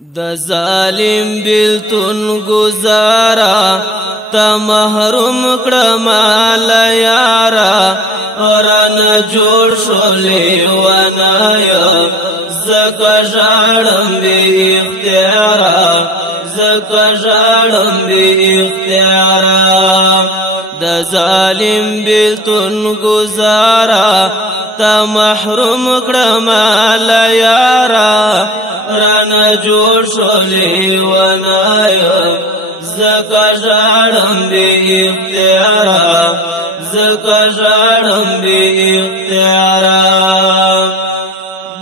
د ظالم بیلتون گزارا تا محروم کړم لا یارا ورن جوړ شولې ونایا زکه ژړم بی اختیارا زکه ژړم بی اختیارا د ظالم بیلتون گزارا تا محروم کړم لا یارا رانا جوړ شولې ونایا زکه ژړم بی اختیارا زکه ژړم بی اختیارا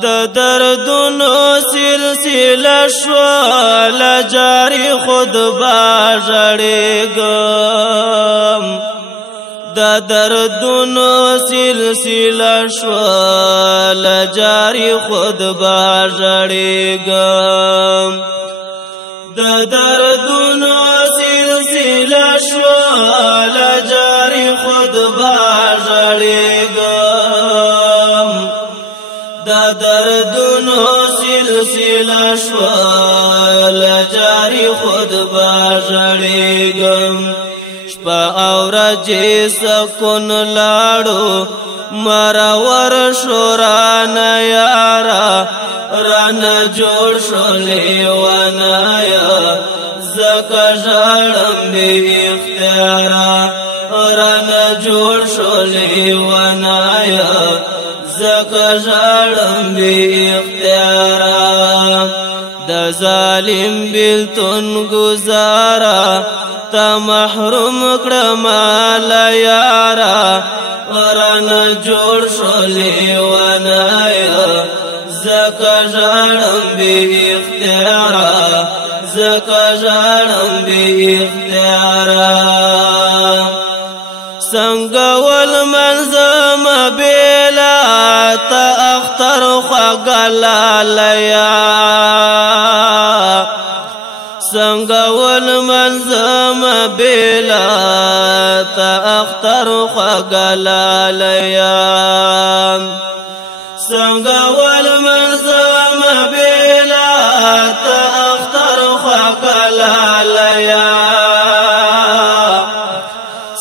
د دردونو سلسله شوه جاری خود با ژړېږم د دردونو سلسله شوه جاری خود با ژړېږم د دردونو سلسله شوه جاری خود با ژړېږم د دردونو سلسله شوه جاری خود با ژړېږم شپه او ورځ سکون لاړو مرور شو رانه یارا رانه جوړ شولې ونایا زکه ژړم بی اختیارا رانه جوړ شولې ونایا زکه ژړم بی اختیارا د ظالم بیلتون گزارا تا محروم کړم لا یارا ورنه جوړ شولې ونایا زکه ژړم بی اختیارا زکه ژړم بی اختیارا څنګه ول منظم بلا تا اختر خغلالیا څنګه ول منظم بلا تا اختر خغلالیا څنګه ول منظم بلا تا اختر خغلالیا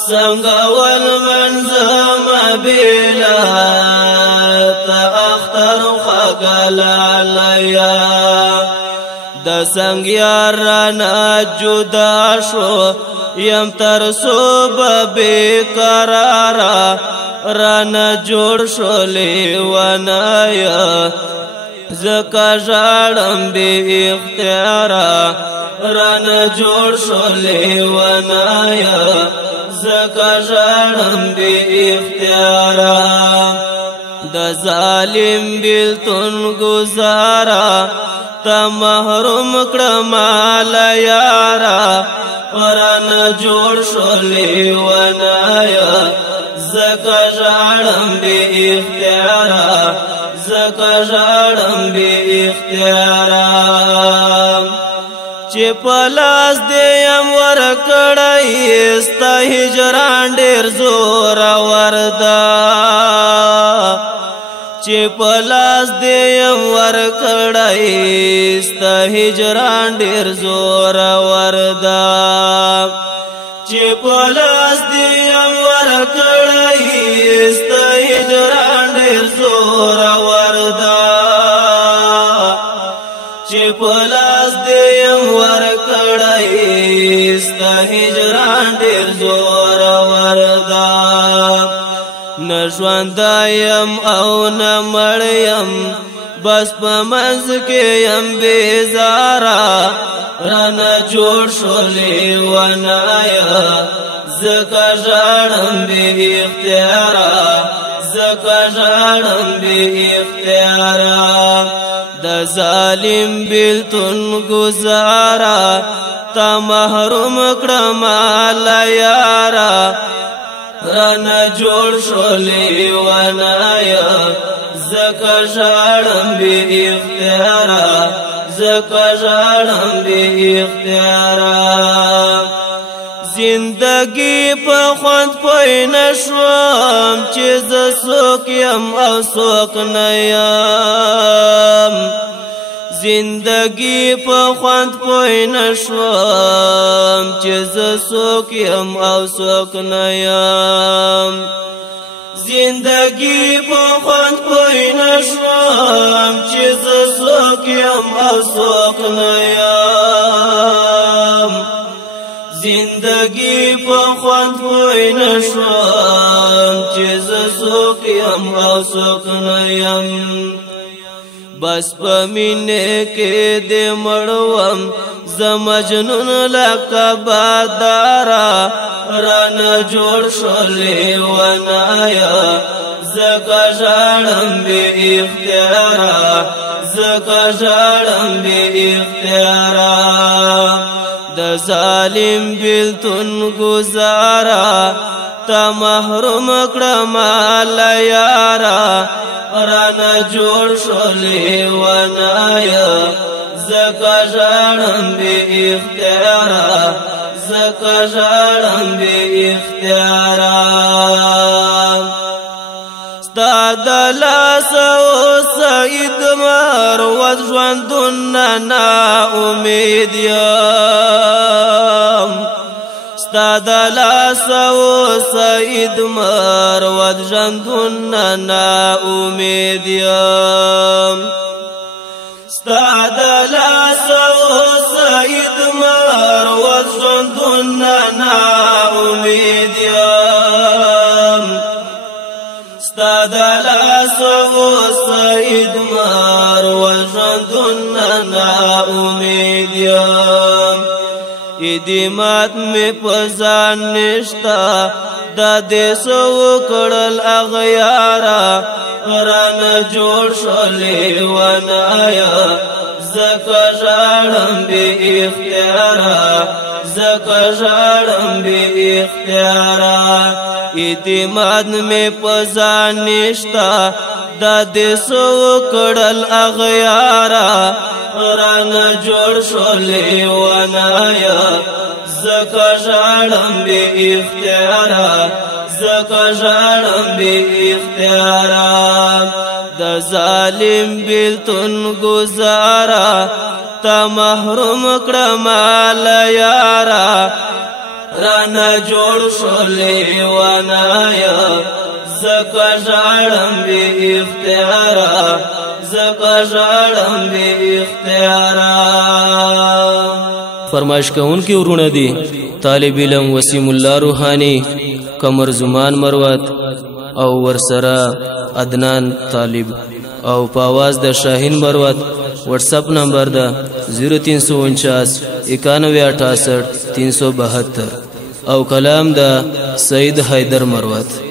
څنګه ول منظم بلا تا اختر خغلالیا د څنګ یارانه جدا شو یم تر صوب بیقرارا رانه جوړ شولې ونایا زکه ژړم بی اختیارا رانه جوړ شولې ونایا زکه ژړم بی اختیارا د ظالم بیلتون گزارا تا محروم کړم لا یارا ورنه جوړ شولې ونایا زکه ژړم بی اختیارا زکه ژړم بی اختیارا چې پلاس دې یم ورکړی ستا هجران ډېر زور وردا چې پلاس دې یم ورکړی ستا هجران ډېر زور وردا چې پلاس دې یم ورکړی ستا هجران ډېر زور وردا چې پلاس دې یم ورکړی ستا هجران ډېر زور وردا نه ژوندایم او نه مړیم بس په منځ کې یم بیزارا رانه جوړ شولې ونایا زکه ژړم بی اختیارا زکه ژړم بی اختیارا د ظالم بیلتون گزارا تا محروم کړم لا یارا رانه جوړ شولې ونایا زکه ژړم بی اختیارا زکه ژړم بی اختیارا زندگی په خوند پوی نشوم چې زه څوک یم او څوک نه یم زندگی په خوند پوی نشوم چې زه څوک یم او څوک نه یم زندگی په خوند پوی نشوم چې زه څوک یم او څوک نه یم زندگی په خوند پوی نشوم چې زه څوک یم او څوک نه یم بس په مینې کې دې مړوم زه مجنون لکه باداره رانه جوړ شو لیونایه زکه ژاړم بې اختیاره زکه ژاړم بې اختیاره د ظالم بیلتون ګزاره تا محروم کړم له یاره رانه جوړ شو لیونایه زکه ژاړم بې اختیاره زکه ژاړم بې اختیاره ستا د لاسه اوسه ادمار وز ژوندون نه ناامید یم ستا د لاسه اوسه ادمار وز ژوندون نه ناامید یم ستا د لاسه اوسه ادمار وز ژوندون نه ناامید یم ستا د لاسه اوسه ادمار وز ژوندون نه ناامید یم ادمات مې په ځان نشته دا دې څه وکړل اغیاره رانه جوړ شو لیونایه زکه ژاړم بې اختیاره زکه ژاړم بې اختیاره اعتماد مې په ځان نشته دا دې څه وکړل اغیاره رانه جوړ شو لیونایه زکه ژاړم بې اختیاره زکه ژاړم بې اختیاره د ظالم بیلتون ګزاره تا محروم کړم له یاره رانه جوړ شو لیونایه زکه ژاړم بې اختیاره زکه ژاړم بې اختیاره فرمایش کوونکي ورونه دي طالب علم وسیم الله روحانی قمر زمان مروت او ورسره عدنان طالب او په आवाज د شاهین مروت واتس اپ نمبر ده 0349 9168 372 او کلام ده سید حیدر مروت.